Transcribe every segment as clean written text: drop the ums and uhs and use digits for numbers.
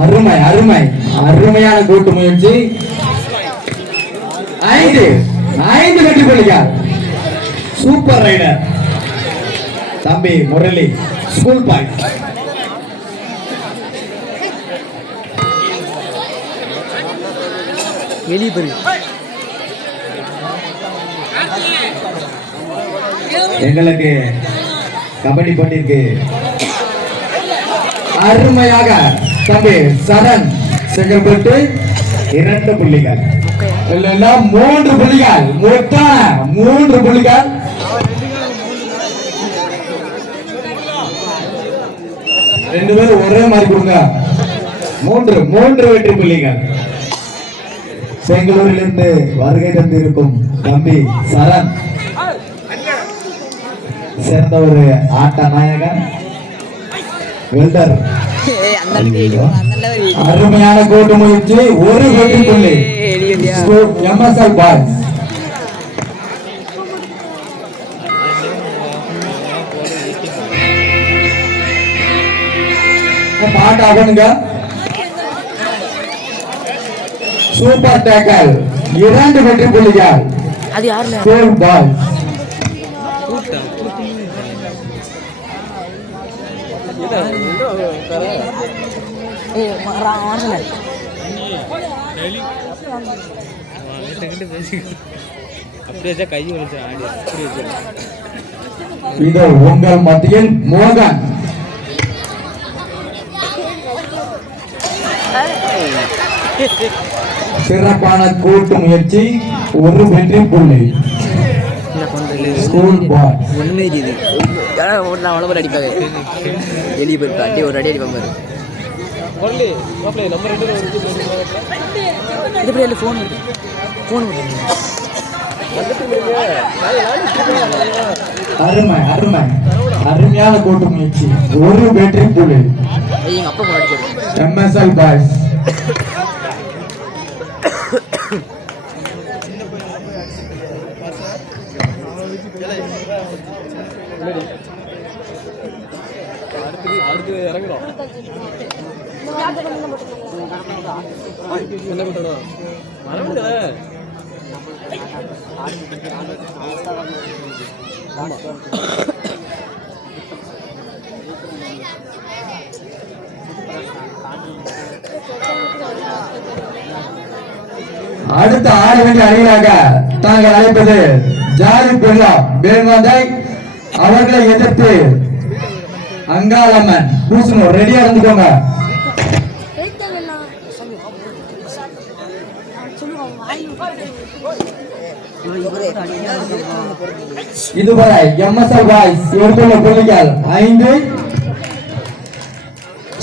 அருமை அருமை அருமையான கூட்டு முயற்சி. 5 வெற்றி புள்ளிகள். சூப்பர் ரைடர் தம்பி முரளி ஸ்கூல் பாய். எங்களுக்கு கபடி போட்டிக்கு அருமையாக தம்பி சரண் செங்கல்பட்டு 2 புள்ளிகள். 3 புள்ளிகள். மொத்தம் 3 புள்ளிகள். ரெண்டு பேரும் ஒரே மாதிரி கொடுங்க. 3 வெற்றி புள்ளிகள். பெங்களூரிலிருந்து வருகை தந்திருக்கும் தம்பி சரண் சேர்ந்த ஒரு ஆட்ட நாயகன் வெல்டர். அருமையான கூட்டு முயற்சி. 1 வெற்றி புள்ளி MSL பாய்ஸ். பாட்டு ஆகணுங்க. சூப்பர் டேக்கல் 2 வெற்றி புள்ளிகள். அது யாருல ஸ்கூல் பாய்ஸ். இது உங்கள் மத்தியில் மோகன். சிறப்பான கூட்டு முயற்சி. 1 வெற்றி புள்ளி ஸ்கூல் பாய்ஸ். அடிப்பாங்க எலி போய் அடி ஒரு அடி அடிப்பாங்க. அருமை அருமை அருமையான கூட்டு முயற்சி. 1 வெற்றி புள்ளி MSL பாய்ஸ். அடுத்த 6 வெற்றி அணிகளாக தாங்கள் அழைப்பது ஜாரி பிர்லா வேல்வாந்தை. அவர்களை எதிர்த்து அங்காளம்மன் பூசணும். ரெடியா இருந்துக்கோங்க. இதுவரை MSL பாய்ஸ் எடுத்துள்ள புள்ளிகள் 5,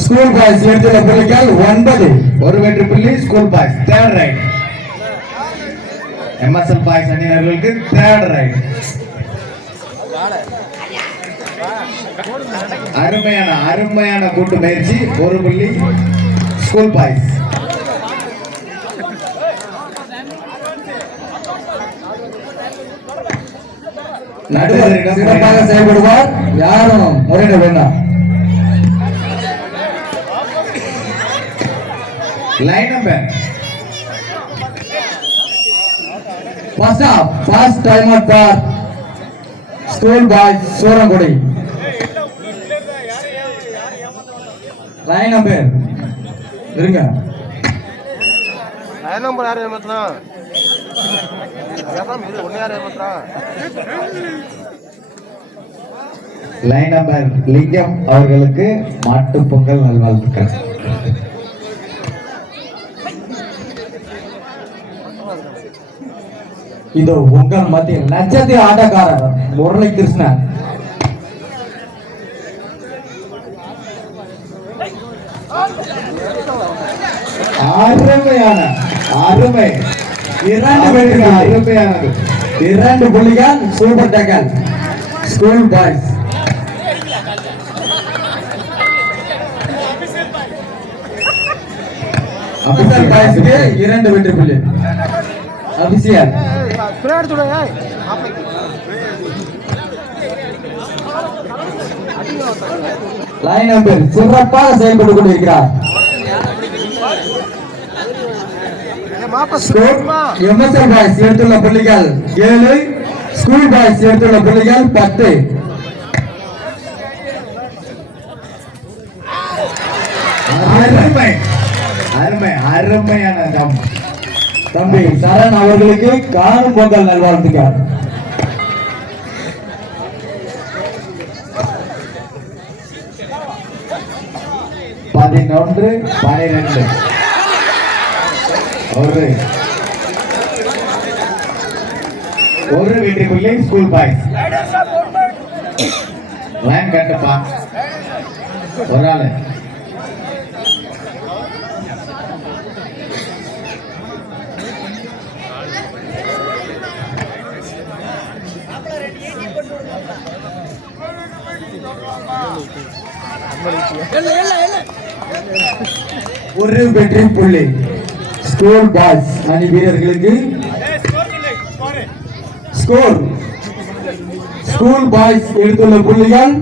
ஸ்கூல் பாய்ஸ் எடுத்துள்ள புள்ளிகள் 9. 1 வெற்றி புள்ளி school boys. 3rd right MSL boys அணியினர்களுக்கு 3rd ரைட். அருமையான கூட்டு பயிற்சி. 1 புள்ளி ஸ்கூல் பாய்ஸ். நடுவர் சிறப்பாக செயல்படுவார். யாரும் முறையிட வேண்டாம். Line number first time out for school boys Soorangudi. Line number இருங்க. லைன் நம்பர் யார் ஏமாத்துறா? லைன் நம்பர் லிங்கம் அவர்களுக்கு மாட்டு பொங்கல் நல்வாழ்த்துக்கள். இது உங்கள் மத்தியில் நட்சத்திர ஆட்டக்காரர் முரளி கிருஷ்ணன். அருமை 2 வெற்றிகள். அருமையானது. 2 புள்ளிகள் super tackle school boys. Official பாய்ஸ்க்கு 2 வெற்றி புள்ளி. அபிஷியல் லைன் நம்பர் சிறப்பாக செயல்பட்டுக் கொண்டிருக்கிறார். எம்எஸ்எல் பாய்ஸ் எடுத்துள்ள புள்ளிகள் 7, ஸ்கூல் பாய்ஸ் எடுத்துள்ள புள்ளிகள் 10. அருமையான தம்பி சரண் அவர்களுக்கு காணும் பொங்கல் நல்வாழ்த்துக்கள். பதினொன்று 12 ஒரு வெற்றி புள்ளி ஸ்கூல் பாய்ஸ். லைன் கட்டப்பா ஒரு ஆளு. ஒரு வெற்றி புள்ளி ஸ்கூல் பாய்ஸ் அணி வீரர்களுக்கு. ஸ்கோர் ஸ்கூல் பாய்ஸ் எடுத்துள்ள புள்ளிகள்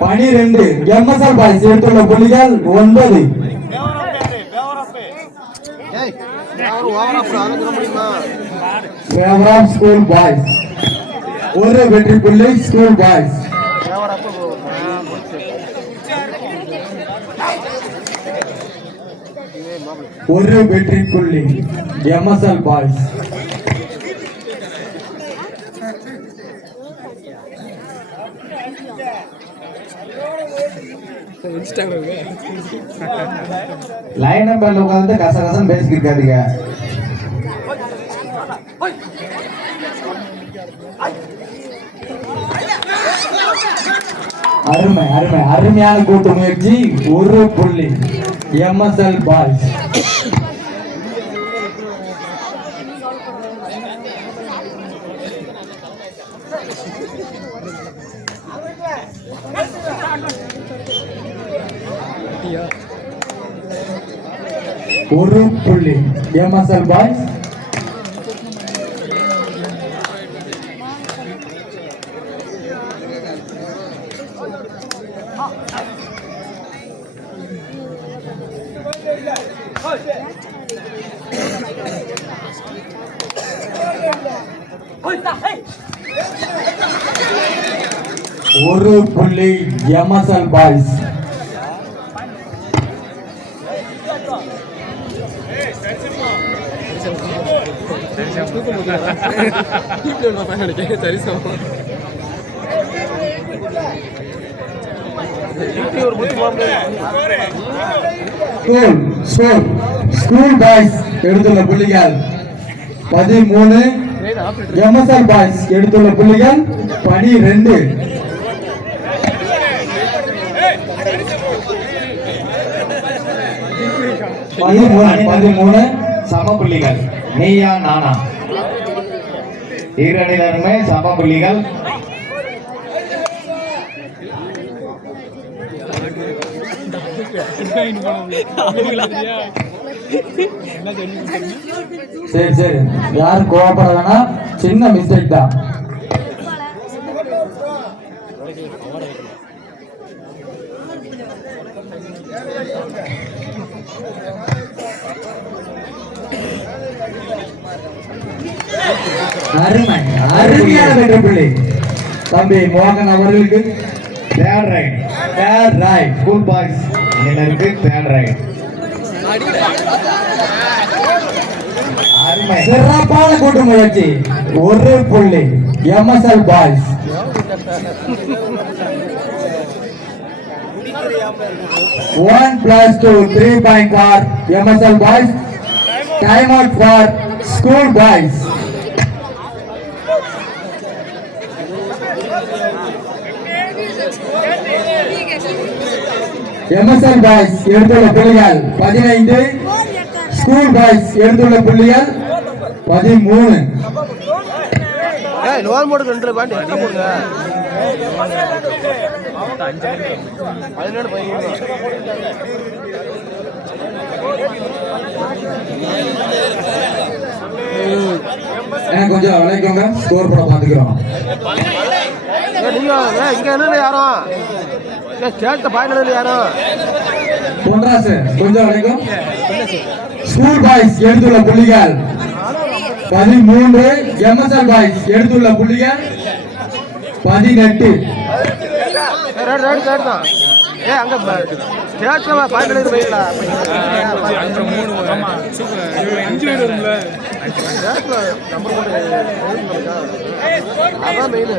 12, எம்எஸ்எல் பாய்ஸ் எடுத்துள்ள புள்ளிகள் 9. ஸ்கூல் பாய்ஸ் ஒரு வெற்றி புள்ளி ஸ்கூல் பாய்ஸ். ஒரு வெற்றி புள்ளி எம்எஸ்எல் பாய்ஸ். லைன் நம்பர்ல உட்கார்ந்து கசகசம் பேசிக்கிட்டு இருக்காதீங்க. அருமை அருமை அருமையான கூட்டு முயற்சி. ஒரு புள்ளி எம்எஸ்எல் பாய்ஸ். ஒரு புள்ளி எம்எஸ்எல் பாய்ஸ். ஒரு புள்ளி எம்எஸ்எல் பாய்ஸ். ஸ்கூல் பாய்ஸ் எடுத்துள்ள புள்ளிகள் 13, எம்எஸ்எல் பாய்ஸ் எடுத்துள்ள புள்ளிகள் 12. சம புள்ளிகள். நீயா நானா இரண்டிலுமே சம புள்ளிகள். சரி சரி யாரும் கோவப்பட வேணாம், சின்ன மிஸ்டேக் தான். அருமை அருமையான வெற்றி புள்ளி தம்பி மோகன் அவர்களுக்கு. தேர்ட் ரைட் ஸ்கூல் பாய்ஸ் இருக்கு. தேர்ட் ரைட் சிறப்பான கூட்டு முயற்சி. ஒரு புள்ளி MSL boys. One plus 2 3 point for MSL boys. Time out for school boys. MSL boys எடுத்துள்ள புள்ளிகள் 15, ஸ்கூல் பாய்ஸ் எடுத்துள்ள புள்ளிகள் 13. லோன் போட்டு 2 பாயிண்ட் எக்ஸ்ட்ரா போடுங்க. 17 பையன் கொஞ்சம் விளைக்கோங்க, ஸ்கோர் போட பாத்துக்கிறோம். நீங்க இங்க என்ன யாரும் ஸ்டேட் பாயிண்ட் யாரும் பொன்ராசு கொஞ்சம் வரைக்கும் ஸ்கூல் பாய்ஸ் எடுத்துள்ள புள்ளிகள் 13, எம்எஸ்எல் பாய்ஸ் எடுத்துள்ள புள்ளிகள் 18. அங்க ஸ்டேட்ல பாயிண்ட் போயிடல அதான் மெயின்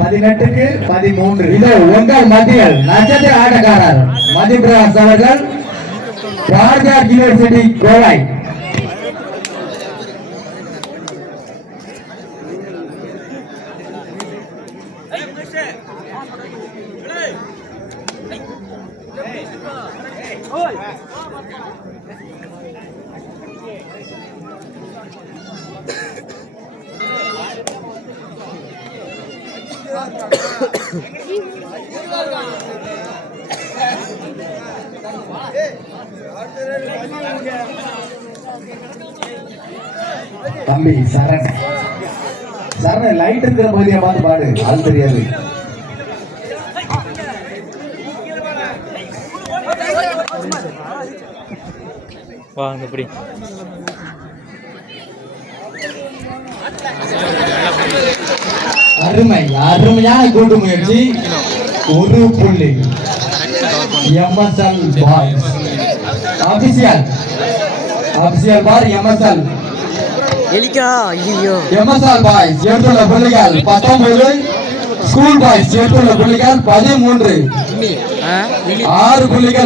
18க்கு 13. இதோ உங்கள் மத்தியில் நட்சத்திர ஆட்டக்காரர் மதிப்பிராஸ் அவர்கள் பாரதியார் யூனிவர்சிட்டி கோவை. தம்பி சரண் லைட் இருக்கிற பகுதியை பார்த்து பாடு, அது தெரியாது. வாங்க இப்படி அருமையான கூட்டு முயற்சி. 1 புள்ளி எம்எஸ்எல் பாய்ஸ். அபிஷியல் பார் எம்எஸ்எல் எம்எஸ்எல் பாய்ஸ் எடுத்துள்ள புள்ளிகள் 19, ஸ்கூல் பாய்ஸ் எடுத்துள்ள புள்ளிகள் 13. 6 புள்ளிகள்